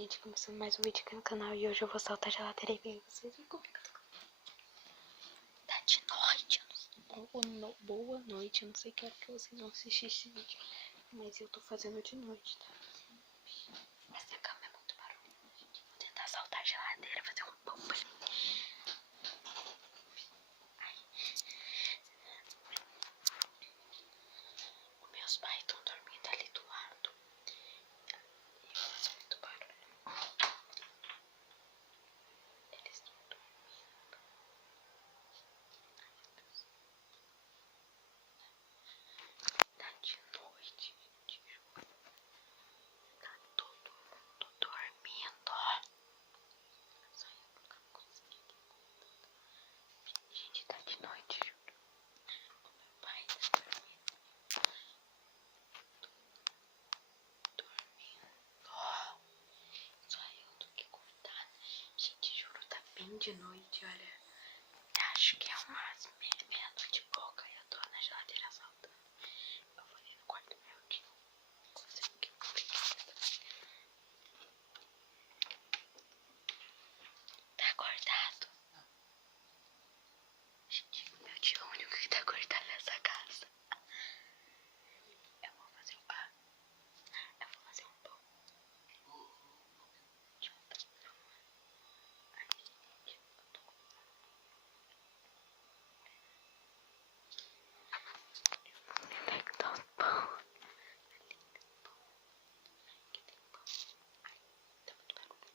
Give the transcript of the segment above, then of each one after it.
Gente, começando mais um vídeo aqui no canal e hoje eu vou saltar a geladeira e ver vocês verem como é que eu tô. Tá de noite, boa noite, eu não sei que hora que vocês vão assistir esse vídeo, mas eu tô fazendo de noite, tá? Essa cama é muito barulhenta, gente. Vou tentar saltar a geladeira, fazer um pão pra mim. Os meus pais estão dormindo ali do lado e faz muito barulho. Eles estão dormindo. Tá de noite, gente. Tá todo mundo dormindo. Só eu nunca consegui. Gente, tá de noite, juro. O meu pai tá dormindo. Só eu tô aqui acordada. Gente, juro, tá bem de noite, olha. Acho que é umas meia-noite e pouca e eu tô na geladeira saltando. Eu vou ali no quarto do meu tio. Coisa que complicada. Tá acordado? Gente, meu tio é o único que tá acordado nessa casa. Eu vou fazer um pão. Eu vou fazer um pão. Deixa eu botar. Ai, gente, eu tô com fome. Eu vou pegar um pão. Ali tem pão. Aqui tem pão. Ai, tá muito barulho.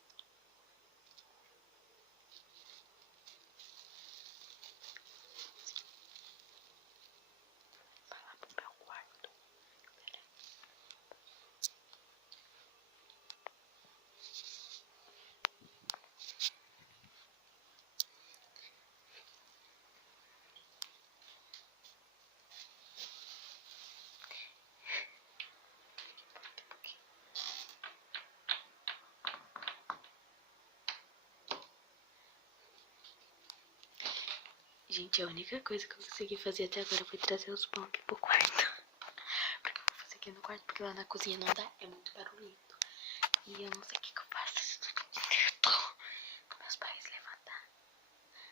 Vai lá pro meu quarto. Pera aí. Gente, a única coisa que eu consegui fazer até agora foi trazer os pão aqui pro quarto. Porque eu vou fazer aqui no quarto, porque lá na cozinha não dá, é muito barulhento. E eu não sei o que eu faço. Com meus pais levantar.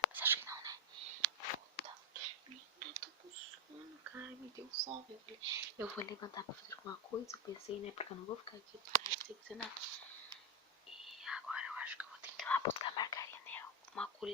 Mas acho que não, né? Eu tava dormindo, eu tô com sono, cara, me deu fome. Eu vou levantar pra fazer alguma coisa, eu pensei, né? Porque eu não vou ficar aqui parada sem fazer nada.